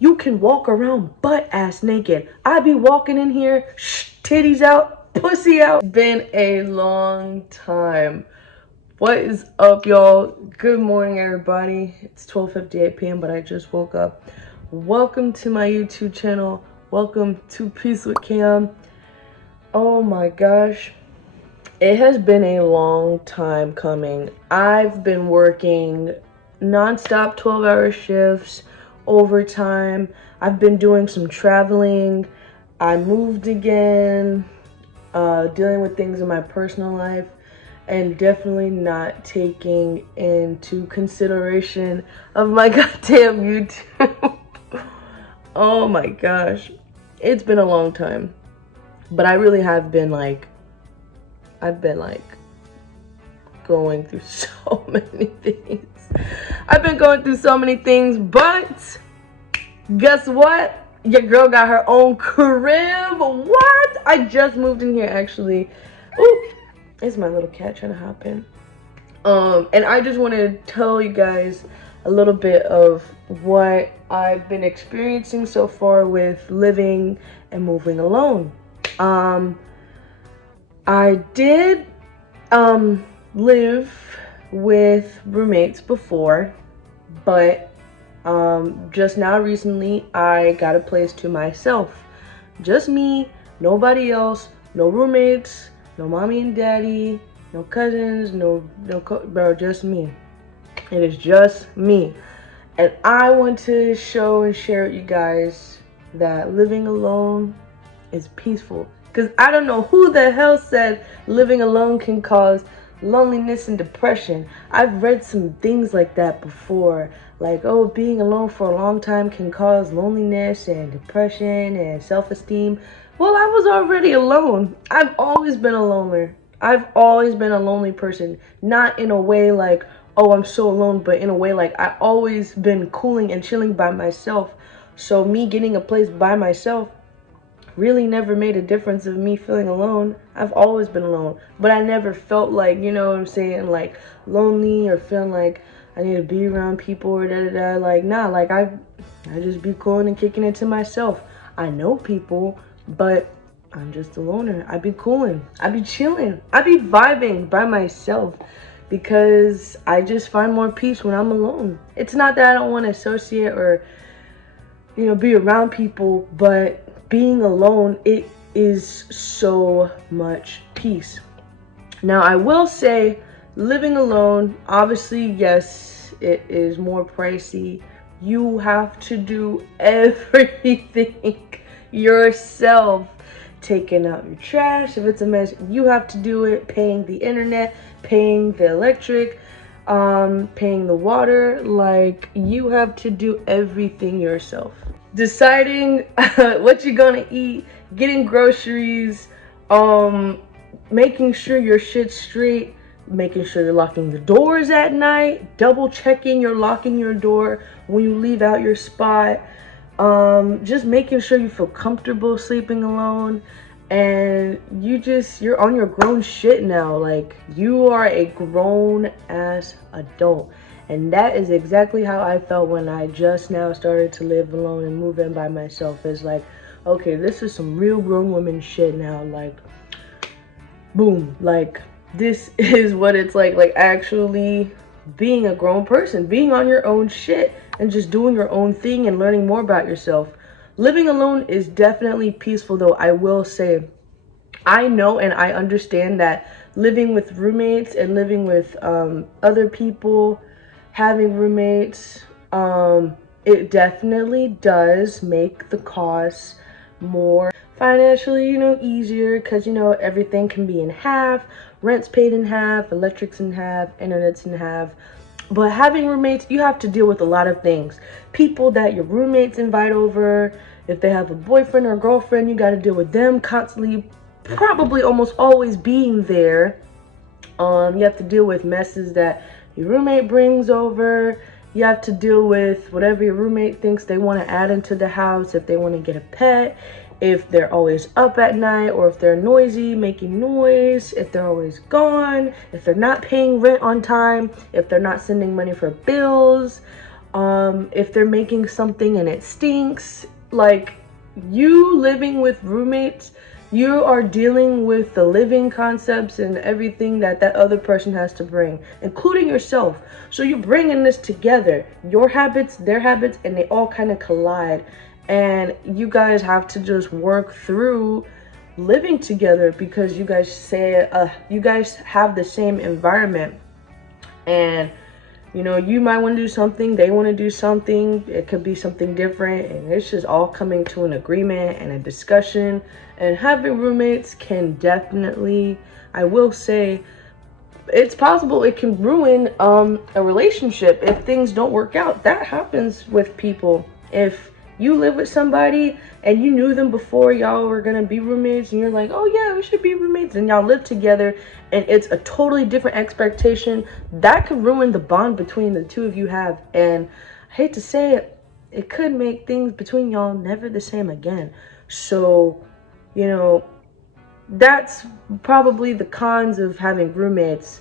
you can walk around butt ass naked. I be walking in here, titties out, pussy out. It's been a long time. What is up, y'all? Good morning, everybody. It's 12:58 p.m., but I just woke up. Welcome to my YouTube channel. Welcome to Peace with Cam. Oh my gosh. It has been a long time coming. I've been working non-stop 12-hour shifts, overtime. I've been doing some traveling. I moved again, dealing with things in my personal life, and definitely not taking into consideration of my goddamn YouTube. Oh my gosh. It's been a long time. But I really have been I've been going through so many things. I've been going through so many things, but guess what? Your girl got her own crib. What? I just moved in here actually. Ooh, it's my little cat trying to hop in. And I just want to tell you guys a little bit of what I've been experiencing so far with living and moving alone. I did live with roommates before, but just now recently I got a place to myself. Just me, nobody else, no roommates, no mommy and daddy, no cousins, bro, just me. It is just me. And I want to show and share with you guys that living alone is peaceful. Because I don't know who the hell said living alone can cause loneliness and depression. I've read some things like that before. Like, oh, being alone for a long time can cause loneliness and depression and self-esteem. Well, I was already alone. I've always been a loner. I've always been a lonely person. Not in a way like, oh, I'm so alone, but in a way like I've always been cooling and chilling by myself. So me getting a place by myself really never made a difference of me feeling alone. I've always been alone, but I never felt like, you know what I'm saying, like lonely or feeling like I need to be around people or da-da-da. Like, nah, like I just be cooling and kicking it to myself. I know people, but I'm just a loner. I be cooling, I be chilling, I be vibing by myself because I just find more peace when I'm alone. It's not that I don't want to associate or, you know, be around people, but being alone, it is so much peace. Now, I will say, living alone, obviously, yes, it is more pricey. You have to do everything yourself. Taking out your trash, if it's a mess, you have to do it. Paying the internet, paying the electric, paying the water. Like, you have to do everything yourself. Deciding what you're gonna eat, getting groceries, making sure your shit's straight, making sure you're locking the doors at night, double checking you're locking your door when you leave out your spot, just making sure you feel comfortable sleeping alone. And you're on your grown shit now. Like, you are a grown ass adult. And that is exactly how I felt when I just now started to live alone and move in by myself. It's like, okay, this is some real grown woman shit now. Like, boom. Like, this is what it's like actually being a grown person, being on your own shit and just doing your own thing and learning more about yourself. Living alone is definitely peaceful, though. I will say, I know and I understand that living with roommates and living with other people, having roommates, it definitely does make the cost more financially, you know, easier, because, you know, everything can be in half, rent's paid in half, electric's in half, internet's in half. But having roommates, you have to deal with a lot of things. People that your roommates invite over, if they have a boyfriend or girlfriend, you got to deal with them constantly, probably almost always being there. You have to deal with messes that your roommate brings over. You have to deal with whatever your roommate thinks they want to add into the house, if they want to get a pet, if they're always up at night, or if they're noisy, making noise, if they're always gone, if they're not paying rent on time, if they're not sending money for bills, If they're making something and it stinks, like, you living with roommates, you are dealing with the living concepts and everything that that other person has to bring, including yourself. So you're bringing this together, your habits, their habits, and they all kind of collide. And you guys have to just work through living together because you guys you guys have the same environment. And you know, you might want to do something, they want to do something, it could be something different, and it's just all coming to an agreement and a discussion. And having roommates can definitely, I will say, it's possible it can ruin a relationship if things don't work out. That happens with people. If you live with somebody and you knew them before y'all were gonna be roommates, and you're like, oh yeah, we should be roommates, and y'all live together and it's a totally different expectation, that could ruin the bond between the two of you have. And I hate to say it, it could make things between y'all never the same again. So, you know, that's probably the cons of having roommates.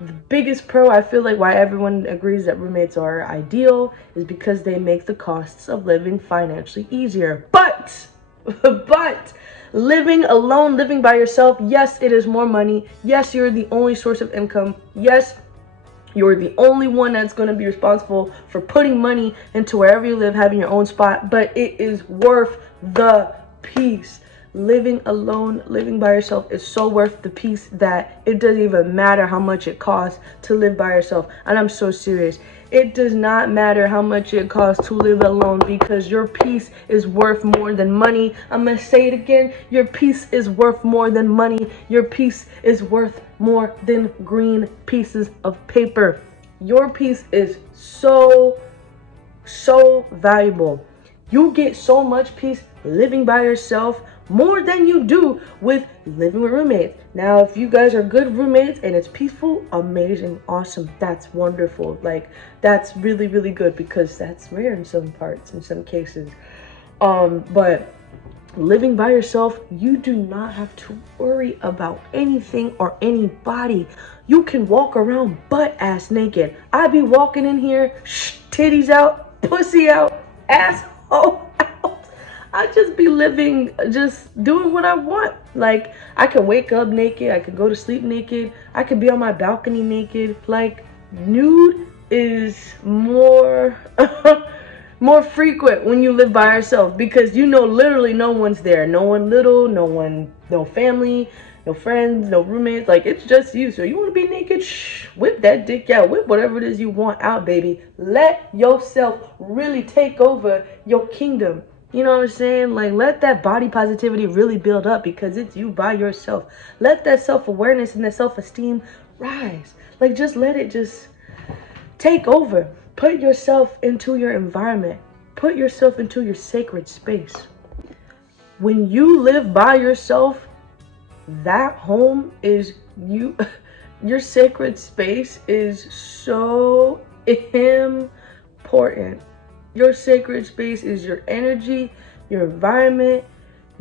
The biggest pro, I feel like, why everyone agrees that roommates are ideal is because they make the costs of living financially easier. But living alone, living by yourself, yes, it is more money. Yes, you're the only source of income. Yes, you're the only one that's going to be responsible for putting money into wherever you live, having your own spot. But it is worth the peace. Living alone, living by yourself is so worth the peace that it doesn't even matter how much it costs to live by yourself. And I'm so serious. It does not matter how much it costs to live alone, because your peace is worth more than money. I'm going to say it again. Your peace is worth more than money. Your peace is worth more than green pieces of paper. Your peace is so valuable. You get so much peace living by yourself, more than you do with living with roommates. Now, if you guys are good roommates and it's peaceful, amazing, awesome, that's wonderful. Like, that's really, really good, because that's rare in some parts, in some cases. But living by yourself, you do not have to worry about anything or anybody. You can walk around butt-ass naked. I be walking in here, titties out, pussy out, asshole. I just be living, just doing what I want. Like, I can wake up naked, I could go to sleep naked, I could be on my balcony naked. Like, nude is more more frequent when you live by yourself, because you know literally no one's there. No one little, no family, no friends, no roommates. Like, it's just you. So you want to be naked? Whip that dick out. Whip whatever it is you want out, baby. Let yourself really take over your kingdom. You know what I'm saying? Like, let that body positivity really build up, because it's you by yourself. Let that self-awareness and that self-esteem rise. Like, just let it just take over. Put yourself into your environment. Put yourself into your sacred space. When you live by yourself, that home is you. Your sacred space is so important. Your sacred space is your energy, your environment,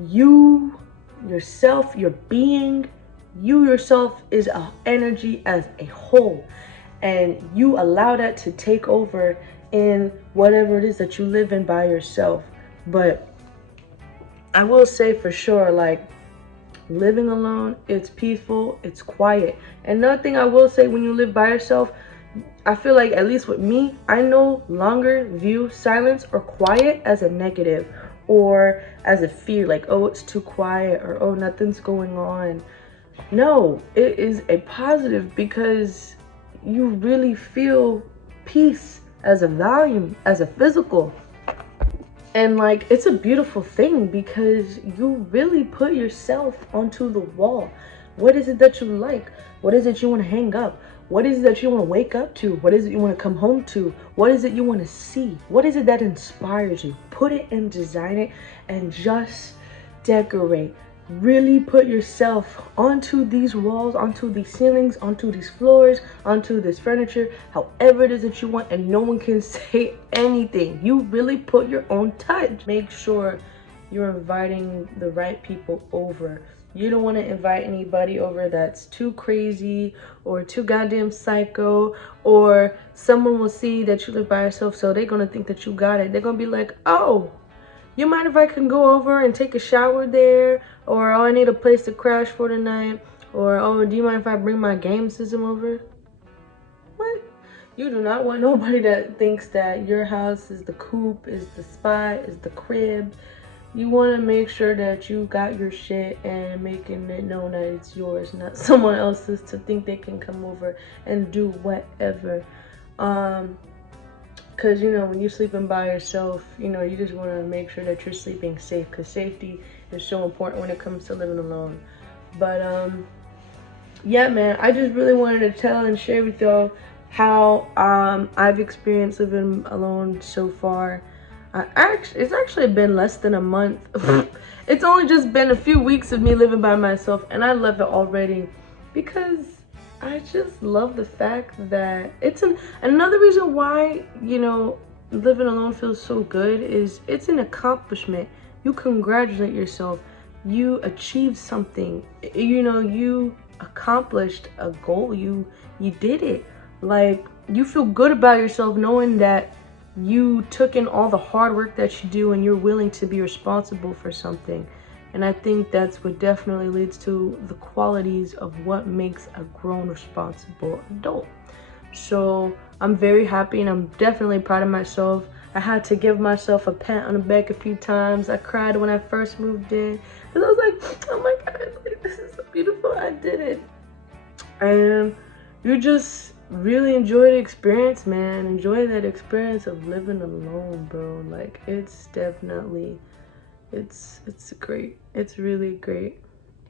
you, yourself, your being. You yourself is an energy as a whole. And you allow that to take over in whatever it is that you live in by yourself. But I will say for sure, like, living alone, it's peaceful, it's quiet. And another thing I will say, when you live by yourself, I feel like, at least with me, I no longer view silence or quiet as a negative or as a fear, like, oh, it's too quiet, or oh, nothing's going on. No, it is a positive, because you really feel peace as a volume, as a physical. And like, it's a beautiful thing, because you really put yourself onto the wall. What is it that you like? What is it you want to hang up? What is it that you want to wake up to? What is it you want to come home to? What is it you want to see? What is it that inspires you? Put it and design it, and just decorate. Really put yourself onto these walls, onto these ceilings, onto these floors, onto this furniture, however it is that you want, and no one can say anything. You really put your own touch. Make sure you're inviting the right people over You don't want to invite anybody over that's too crazy or too goddamn psycho, or someone will see that you live by yourself, so they're going to think that you got it. They're going to be like, oh, you mind if I can go over and take a shower there? Or, oh, I need a place to crash for tonight. Or, oh, do you mind if I bring my game system over? What? You do not want nobody that thinks that your house is the coop, is the spot, is the crib. You want to make sure that you got your shit and making it known that it's yours, not someone else's, to think they can come over and do whatever. Because, you know, when you're sleeping by yourself, you know, you just want to make sure that you're sleeping safe, because safety is so important when it comes to living alone. But, yeah, man, I just really wanted to tell and share with y'all how I've experienced living alone so far. It's actually been less than a month. It's only just been a few weeks of me living by myself, and I love it already because I just love the fact that another reason why, you know, living alone feels so good is it's an accomplishment. You congratulate yourself. You achieved something. You know, you accomplished a goal. You did it. Like, you feel good about yourself knowing that you took in all the hard work that you do and you're willing to be responsible for something. And I think that's what definitely leads to the qualities of what makes a grown, responsible adult. So I'm very happy and I'm definitely proud of myself. I had to give myself a pat on the back a few times. I cried when I first moved in because I was like, oh my God, like, this is so beautiful. I did it. And you just really enjoy the experience, man. Enjoy that experience of living alone, bro. Like, it's definitely, it's great. It's really great.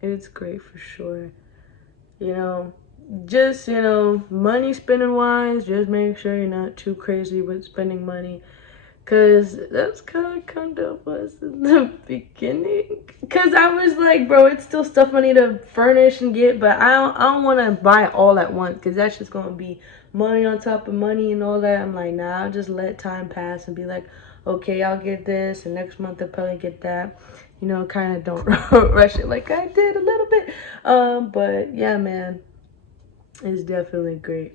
It's great for sure. You know, just, you know, money spending wise, just make sure you're not too crazy with spending money. Cause that's kind of was in the beginning. Cause I was like, bro, it's still stuff I need to furnish and get, but I don't want to buy it all at once, cause that's just gonna be money on top of money and all that. I'm like, nah, I'll just let time pass and be like, okay, I'll get this, and next month I'll probably get that. You know, kind of don't rush it like I did a little bit. But yeah, man, it's definitely great.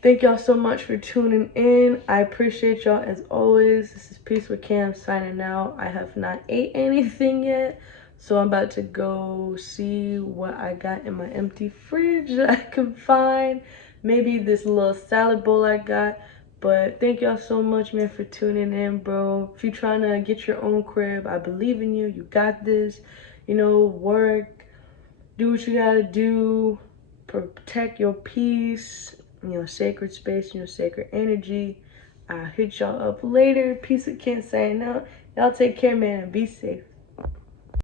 Thank y'all so much for tuning in. I appreciate y'all as always. This is Peace with Cam signing out. I have not ate anything yet, so I'm about to go see what I got in my empty fridge that I can find. Maybe this little salad bowl I got. But thank y'all so much, man, for tuning in, bro. If you're trying to get your own crib, I believe in you. You got this. You know, work, do what you gotta do, protect your peace, your sacred space, your sacred energy. I'll hit y'all up later. Peace with Ken saying out. Y'all take care, man, and be safe.